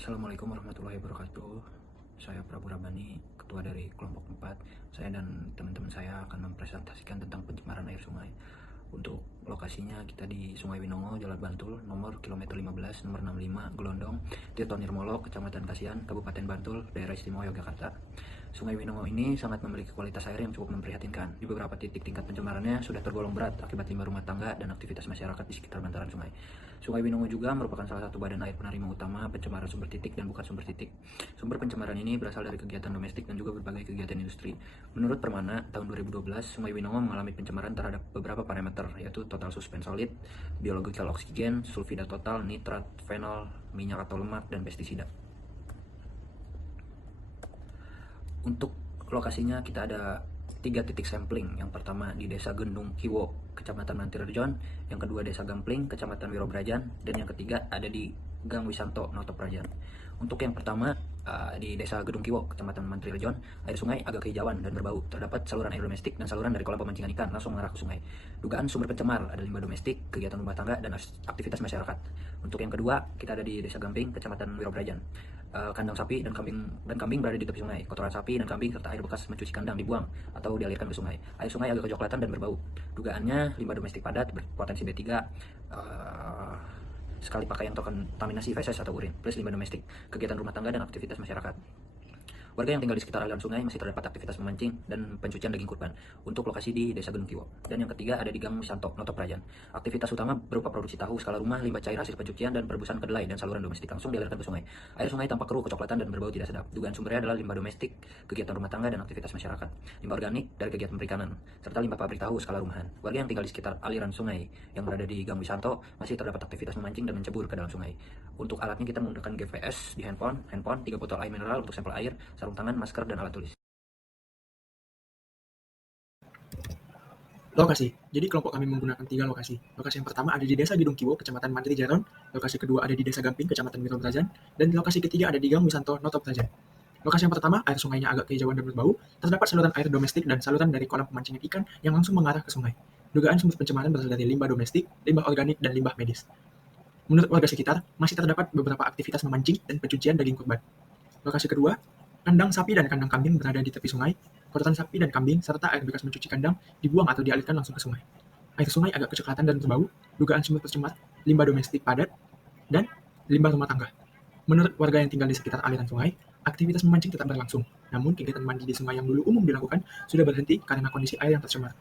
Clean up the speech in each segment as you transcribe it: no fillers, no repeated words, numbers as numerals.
Assalamualaikum warahmatullahi wabarakatuh. Saya Prabu Rabani, ketua dari kelompok 4. Saya dan teman-teman saya akan mempresentasikan tentang pencemaran air sungai. Untuk lokasinya kita di Sungai Winongo, Jalan Bantul, nomor kilometer 15, nomor 65, Gelondong, Tirto Nirmolo, Kecamatan Kasihan, Kabupaten Bantul, Daerah Istimewa Yogyakarta. Sungai Winongo ini sangat memiliki kualitas air yang cukup memprihatinkan. Di beberapa titik tingkat pencemarannya sudah tergolong berat akibat limbah rumah tangga dan aktivitas masyarakat di sekitar bantaran sungai. Sungai Winongo juga merupakan salah satu badan air penerima utama pencemaran sumber titik dan bukan sumber titik. Sumber pencemaran ini berasal dari kegiatan domestik dan juga berbagai kegiatan industri. Menurut Permana, tahun 2012, Sungai Winongo mengalami pencemaran terhadap beberapa parameter, yaitu total suspen solid, biological oksigen, sulfida total, nitrat, fenol, minyak atau lemak, dan pestisida. Untuk lokasinya kita ada 3 titik sampling. Yang pertama di Desa Gendung Kiwo, Kecamatan Mantirrejon, yang kedua Desa Gampling, Kecamatan Wirobrajan, dan yang ketiga ada di Gang Wisanto, Noto Prajan. Untuk yang pertama di Desa Gedung Kiwo, Kecamatan Mantirrejon, air sungai agak kehijauan dan berbau. Terdapat saluran air domestik dan saluran dari kolam pemancingan ikan langsung mengarah ke sungai. Dugaan sumber pencemar ada limbah domestik, kegiatan rumah tangga, dan aktivitas masyarakat. Untuk yang kedua, kita ada di Desa Gamping, Kecamatan Wirobrajan. Kandang sapi dan kambing berada di tepi sungai. Kotoran sapi dan kambing serta air bekas mencuci kandang dibuang atau dialirkan ke sungai. Air sungai agak kecoklatan dan berbau. Dugaannya limbah domestik padat berpotensi B3, sekali pakai yang terkontaminasi feses atau urin, plus limbah domestik, kegiatan rumah tangga dan aktivitas masyarakat. Warga yang tinggal di sekitar aliran sungai masih terdapat aktivitas memancing dan pencucian daging kurban. Untuk lokasi di Desa Gunung Kiwo. Dan yang ketiga ada di Gang Wisanto, Noto Prajan. Aktivitas utama berupa produksi tahu skala rumah, limbah cair hasil pencucian, dan perebusan kedelai dan saluran domestik langsung dialirkan ke sungai. Air sungai tampak keruh, kecoklatan, dan berbau tidak sedap. Dugaan sumbernya adalah limbah domestik, kegiatan rumah tangga, dan aktivitas masyarakat. Limbah organik dari kegiatan perikanan, serta limbah pabrik tahu skala rumahan. Warga yang tinggal di sekitar aliran sungai yang berada di Gang Wisanto masih terdapat aktivitas memancing dan mencebur ke dalam sungai. Untuk alatnya kita menggunakan GPS di handphone, 3 botol air mineral untuk sampel air, sarung tangan, masker, dan alat tulis. Lokasi. Jadi kelompok kami menggunakan 3 lokasi. Lokasi yang pertama ada di Desa Gedung Kiwo, Kecamatan Mantri Jaron. Lokasi kedua ada di Desa Gamping, Kecamatan Wirobrajan. Dan lokasi ketiga ada di Gang Wisanto, Noto Prajan. Lokasi yang pertama, air sungainya agak kehijauan dan berbau. Terdapat saluran air domestik dan saluran dari kolam pemancingan ikan yang langsung mengarah ke sungai. Dugaan sumber pencemaran berasal dari limbah domestik, limbah organik, dan limbah medis. Menurut warga sekitar, masih terdapat beberapa aktivitas memancing dan pencucian daging kurban. Lokasi kedua, kandang sapi dan kandang kambing berada di tepi sungai. Kotoran sapi dan kambing serta air bekas mencuci kandang dibuang atau dialirkan langsung ke sungai. Air sungai agak kecoklatan dan berbau. Dugaan sumber pencemar, limbah domestik padat, dan limbah rumah tangga. Menurut warga yang tinggal di sekitar aliran sungai, aktivitas memancing tetap berlangsung. Namun, kegiatan mandi di sungai yang dulu umum dilakukan sudah berhenti karena kondisi air yang tercemar.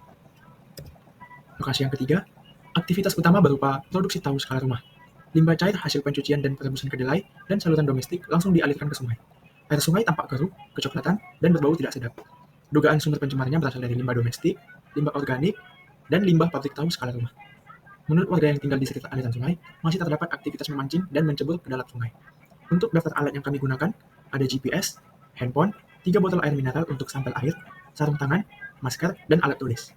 Lokasi yang ketiga, aktivitas utama berupa produksi tahu skala rumah. Limbah cair hasil pencucian dan perebusan kedelai dan saluran domestik langsung dialirkan ke sungai. Air sungai tampak keruh, kecoklatan, dan berbau tidak sedap. Dugaan sumber pencemarnya berasal dari limbah domestik, limbah organik, dan limbah pabrik tahu skala rumah. Menurut warga yang tinggal di sekitar aliran sungai, masih terdapat aktivitas memancing dan mencebur ke dalam sungai. Untuk daftar alat yang kami gunakan, ada GPS, handphone, 3 botol air mineral untuk sampel air, sarung tangan, masker, dan alat tulis.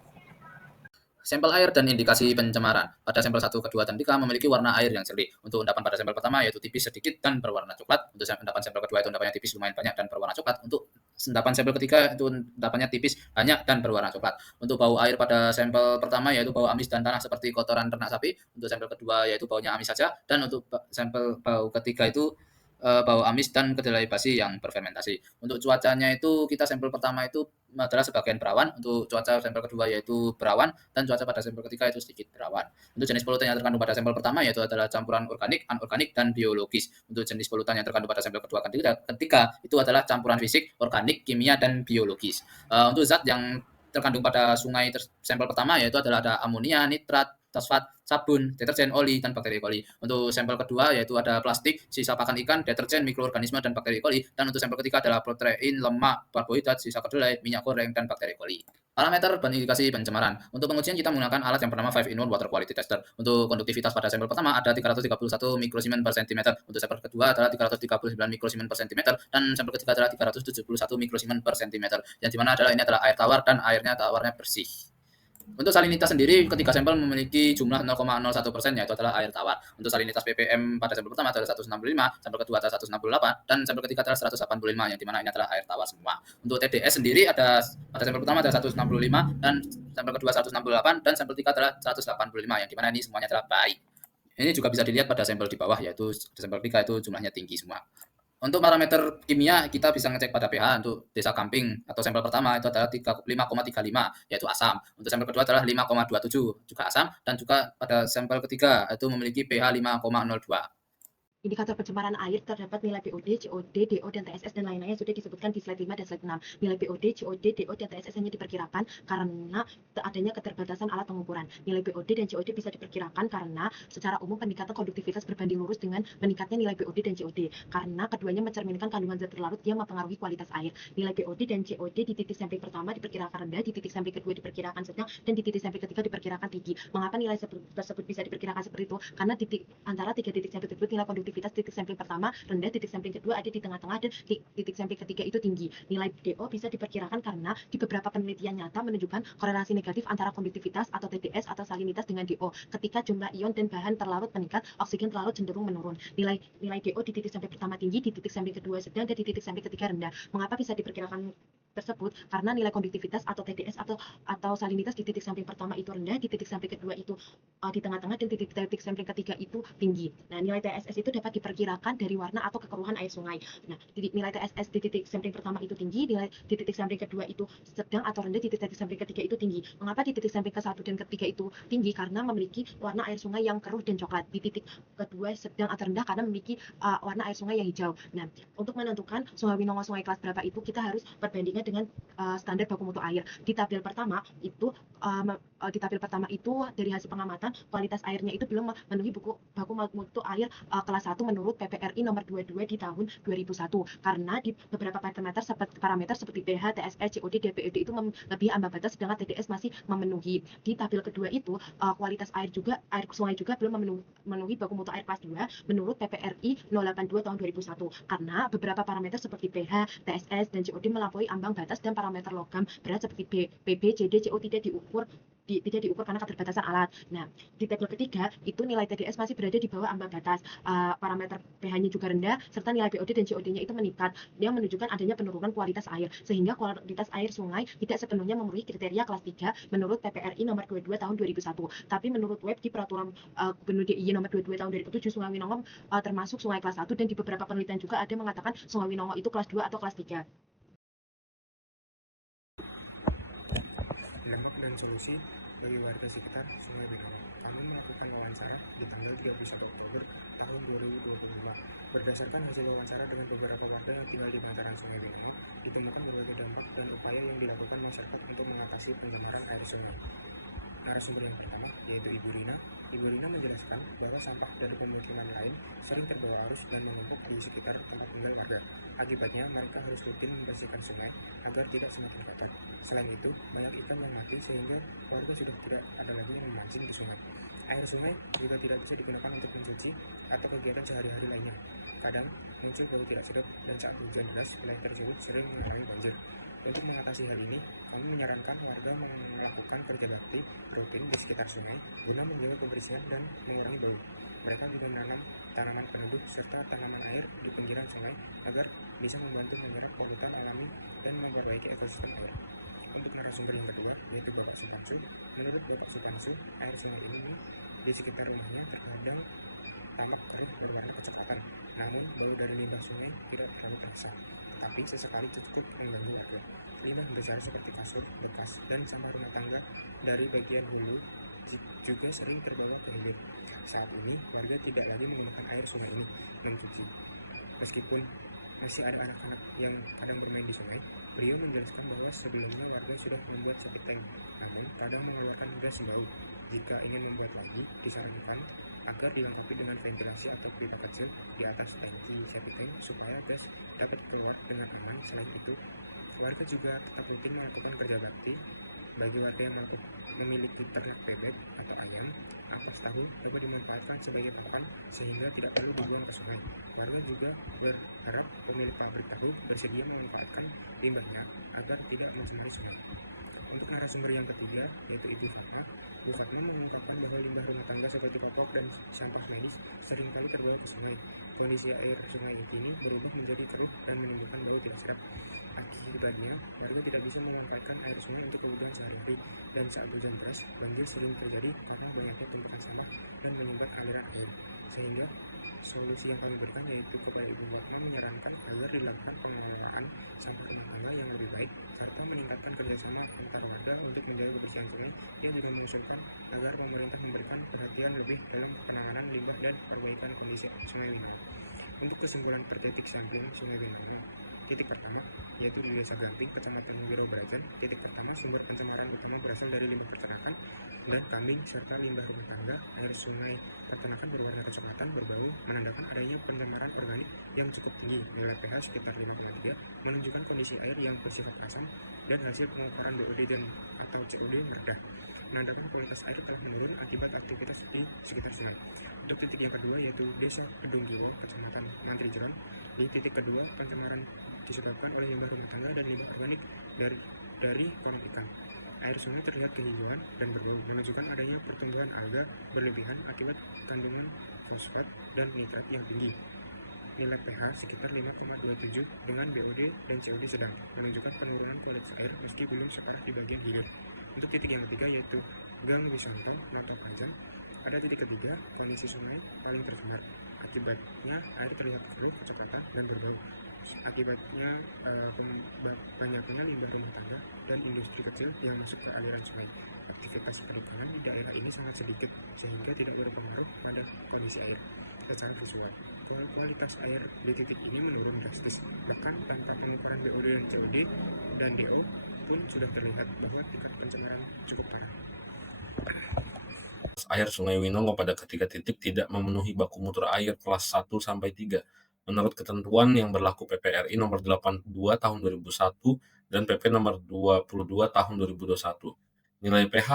Sampel air dan indikasi pencemaran. Pada sampel 1, 2, dan 3 memiliki warna air yang jernih. Untuk endapan pada sampel pertama yaitu tipis sedikit dan berwarna coklat. Untuk endapan sampel kedua itu endapannya tipis lumayan banyak dan berwarna coklat. Untuk endapan sampel ketiga itu endapannya tipis banyak dan berwarna coklat. Untuk bau air pada sampel pertama yaitu bau amis dan tanah seperti kotoran ternak sapi. Untuk sampel kedua yaitu baunya amis saja. Dan untuk sampel bau ketiga itu bau amis dan kedelai basi yang berfermentasi. Untuk cuacanya itu kita sampel pertama itu adalah sebagian berawan, untuk cuaca sampel kedua yaitu berawan, dan cuaca pada sampel ketiga itu sedikit berawan. Untuk jenis polutan yang terkandung pada sampel pertama yaitu adalah campuran organik, anorganik, dan biologis. Untuk jenis polutan yang terkandung pada sampel kedua ketiga itu adalah campuran fisik, organik, kimia, dan biologis. Untuk zat yang terkandung pada sungai sampel pertama yaitu adalah ada amonia, nitrat, fosfat, sabun, deterjen, oli, dan bakteri coli. Untuk sampel kedua yaitu ada plastik, sisa pakan ikan, deterjen, mikroorganisme, dan bakteri coli. Dan untuk sampel ketiga adalah protein, lemak, karbohidrat, sisa kedelai, minyak goreng, dan bakteri coli. Parameter dan indikasi pencemaran. Untuk pengujian kita menggunakan alat yang bernama 5-in-1 Water Quality Tester. Untuk konduktivitas pada sampel pertama ada 331 mikrosimen per cm. Untuk sampel kedua adalah 339 mikrosimen per cm. Dan sampel ketiga adalah 371 mikrosimen per cm. Yang dimana ini adalah air tawar dan airnya tawarnya bersih. Untuk salinitas sendiri, ketiga sampel memiliki jumlah 0,01% yaitu adalah air tawar. Untuk salinitas ppm pada sampel pertama adalah 165, sampel kedua adalah 168, dan sampel ketiga adalah 185, yang dimana ini adalah air tawar semua. Untuk TDS sendiri ada pada sampel pertama adalah 165, dan sampel kedua 168, dan sampel ketiga adalah 185, yang dimana ini semuanya adalah baik. Ini juga bisa dilihat pada sampel di bawah, yaitu sampel 3 itu jumlahnya tinggi semua. Untuk parameter kimia kita bisa ngecek pada pH. Untuk desa Gamping atau sampel pertama itu adalah 5,35 yaitu asam. Untuk sampel kedua adalah 5,27 juga asam, dan juga pada sampel ketiga itu memiliki pH 5,02. Indikator pencemaran air terdapat nilai POD, COD, DO, dan TSS dan lain-lain yang sudah disebutkan di slide 5 dan slide 6. Nilai POD, COD, DO, dan TSS hanya diperkirakan karena adanya keterbatasan alat pengukuran. Nilai POD dan COD bisa diperkirakan karena secara umum peningkatan konduktivitas berbanding lurus dengan meningkatnya nilai POD dan COD, karena keduanya mencerminkan kandungan zat berlarut yang mempengaruhi kualitas air. Nilai POD dan COD di titik sampling pertama diperkirakan rendah, di titik sampling kedua diperkirakan sedang, dan di titik sampling ketiga diperkirakan tinggi. Mengapa nilai tersebut bisa diperkirakan seperti itu? Karena antara tiga titik sampling tersebut nilai konduktivitas titik sampling pertama rendah, titik sampling kedua ada di tengah-tengah, dan titik sampling ketiga itu tinggi. Nilai DO bisa diperkirakan karena di beberapa penelitian nyata menunjukkan korelasi negatif antara konduktivitas atau TDS atau salinitas dengan DO. Ketika jumlah ion dan bahan terlarut meningkat, oksigen terlarut cenderung menurun. Nilai DO di titik sampling pertama tinggi, di titik sampling kedua sedang, dan di titik sampling ketiga rendah. Mengapa bisa diperkirakan tersebut? Karena nilai konduktivitas atau TDS atau salinitas di titik sampling pertama itu rendah, di titik sampling kedua itu di tengah-tengah, dan di titik sampling ketiga itu tinggi. Nah, nilai TSS itu dapat diperkirakan dari warna atau kekeruhan air sungai. Nah, nilai TSS di titik sampling pertama itu tinggi, nilai di titik sampling kedua itu sedang atau rendah, di titik sampling ketiga itu tinggi. Mengapa di titik sampling ke-1 dan ketiga itu tinggi? Karena memiliki warna air sungai yang keruh dan coklat. Di titik kedua sedang atau rendah karena memiliki warna air sungai yang hijau. Nah, untuk menentukan Sungai Winongo sungai kelas berapa itu, kita harus perbandingan dengan standar baku mutu air. Di tabel pertama itu dari hasil pengamatan kualitas airnya itu belum memenuhi baku mutu air kelas 1 menurut PPRI nomor 22 di tahun 2001, karena di beberapa parameter seperti pH, TSS, COD, DPOD itu melebihi ambang batas, sedangkan TDS masih memenuhi. Di tabel kedua itu kualitas air sungai juga belum memenuhi baku mutu air kelas 2 menurut PPRI 082 tahun 2001, karena beberapa parameter seperti pH, TSS, dan COD melampaui ambang batas, dan parameter logam berat seperti PB, CD, CO tidak diukur karena keterbatasan alat. Nah, di tabel ketiga itu nilai TDS masih berada di bawah ambang batas, parameter pH-nya juga rendah, serta nilai POD dan COD-nya itu meningkat, yang menunjukkan adanya penurunan kualitas air, sehingga kualitas air sungai tidak sepenuhnya memenuhi kriteria kelas 3 menurut PPRI nomor 22 tahun 2001. Tapi menurut web di peraturan Gubernur DIY nomor 22 tahun 2007, Sungai Winongo termasuk sungai kelas 1, dan di beberapa penelitian juga ada mengatakan Sungai Winongo itu kelas 2 atau kelas 3. Dampak dan solusi bagi warga sekitar Sungai Winongo. Kami melakukan wawancara di tanggal 31 Oktober tahun 2022. Berdasarkan hasil wawancara dengan beberapa warga yang tinggal di bantaran Sungai Winongo, ditemukan berbagai dampak dan upaya yang dilakukan masyarakat untuk mengatasi pencemaran air sungai. Narasumber yang pertama yaitu Ibu Rina. Ibu Rina menjelaskan bahwa sampah dari pemukiman lain sering terbawa arus dan menumpuk di sekitar tempat tinggal warga. Akibatnya mereka harus rutin membersihkan sungai agar tidak semakin kotor. Selain itu, banyak ikan yang mati sehingga warga sudah tidak ada lagi yang memancing ke sungai. Air sungai juga tidak bisa digunakan untuk mencuci atau kegiatan sehari-hari lainnya. Kadang muncul bau tidak sedap, dan saat hujan deras, wilayah tersebut sering mengalami banjir. Untuk mengatasi hal ini, kami menyarankan warga melakukan kerja bakti rutin di sekitar sungai guna menjaga kebersihan dan mengurangi bau. Mereka juga menanam tanaman peneduh serta tanaman air di pinggiran sungai agar bisa membantu menyerap polutan alami dan memperbaiki ekosistem air. Untuk narasumber yang kedua, yaitu Bapak Supansu. Menurut Bapak Supansu, air sungai ini di sekitar rumahnya terkadang tampak keruh berwarna kecoklatan. Namun, bau dari limbah sungai tidak terlalu terasa, tapi sesekali cukup mengganggu warga. Limbah besar seperti kasur bekas dan sampah rumah tangga dari bagian hulu juga sering terbawa ke hilir. Saat ini, warga tidak lagi menggunakan air sungai ini mencuci. Meskipun masih ada anak-anak yang kadang bermain di sungai, beliau menjelaskan bahwa sebelumnya warga sudah membuat septic tank, namun kadang mengeluarkan gas bau. Jika ingin membuat lagi, disarankan agar dilengkapi dengan ventilasi atau pipa kecil di atas tangki septic tank supaya gas dapat keluar dengan aman. Selain itu, warga juga tetap rutin melakukan kerja bakti. Bagi warga yang memiliki ternak bebek atau ayam, ampas tahu dapat dimanfaatkan sebagai pakan sehingga tidak perlu dibuang ke sungai. Warga juga berharap pemilik pabrik tahu bersedia memanfaatkan limbahnya agar tidak mencemari sungai. Untuk narasumber yang ketiga, yaitu Ibu Fatma. Ibu Fatma mengungkapkan bahwa limbah rumah tangga seperti popok dan sampah medis seringkali terbawa ke sungai. Kondisi air sungai ini berubah menjadi keruh dan menimbulkan bau tidak sedap. Akibatnya, warga tidak bisa memanfaatkan air sungai untuk kebutuhan sehari-hari, dan saat hujan deras, banjir sering terjadi karena banyaknya tumpukan sampah dan menyumbat aliran air, sehingga Solusi yang kami berikan yaitu kepada ibu kota menyarankan agar dilakukan pengelolaan sampah rumah tangga yang lebih baik serta meningkatkan kerjasama antar warga untuk menjaga kebersihan sungai. Ia juga mengusulkan agar pemerintah memberikan perhatian lebih dalam penanganan limbah dan perbaikan kondisi Sungai Winong. Untuk kesimpulan terkait sampling Sungai Winong, titik pertama yaitu di Desa Gamping, Kecamatan Wiro Brajan. Titik pertama, sumber pencemaran utama berasal dari limbah peternakan dan kambing serta limbah rumah tangga. Air sungai peternakan berwarna kecoklatan berbau menandakan adanya pencemaran organik yang cukup tinggi. Nilai pH sekitar 5,3 menunjukkan kondisi air yang bersifat asam dan hasil pengukuran BOD dan atau COD rendah menandakan kualitas air telah menurun akibat aktivitas di sekitar sungai. Untuk titik yang kedua yaitu Desa Kedung Giwo, Kecamatan Mantri Jeron. Di titik kedua, pencemaran disebabkan oleh limbah rumah tangga dan limbah organik dari kolam ikan. Air sungai terlihat kehijauan dan berbau, menunjukkan adanya pertumbuhan alga berlebihan akibat kandungan fosfat dan nitrat yang tinggi. Nilai pH sekitar 5,27 dengan BOD dan COD sedang, menunjukkan penurunan kualitas air meski belum separah di bagian hilir. Untuk titik yang ketiga yaitu Gang Wisanto, Noto Panjang. Pada titik ketiga, kondisi sungai paling tercemar. Akibatnya air terlihat keruh, kecoklatan, dan berbau. Akibatnya banyaknya limbah rumah tangga dan industri kecil yang masuk ke aliran sungai. Aktivitas perikanan di daerah ini sangat sedikit sehingga tidak berpengaruh pada kondisi air. Secara visual, kualitas air di titik ini menurun drastis. Bahkan tanpa pengukuran BOD dan COD dan DO pun sudah terlihat bahwa tingkat pencemaran cukup parah. Air Sungai Winongo pada ketiga titik tidak memenuhi baku mutu air kelas 1 sampai 3 menurut ketentuan yang berlaku PPRI nomor 82 tahun 2001 dan PP nomor 22 tahun 2021. Nilai pH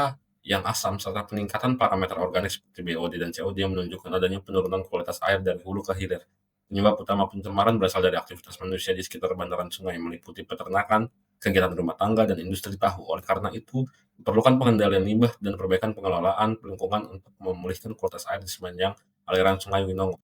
yang asam serta peningkatan parameter organik seperti BOD dan COD yang menunjukkan adanya penurunan kualitas air dari hulu ke hilir. Penyebab utama pencemaran berasal dari aktivitas manusia di sekitar bantaran sungai meliputi peternakan, kegiatan rumah tangga, dan industri tahu. Oleh karena itu, diperlukan pengendalian limbah dan perbaikan pengelolaan lingkungan untuk memulihkan kualitas air di sepanjang aliran Sungai Winongo.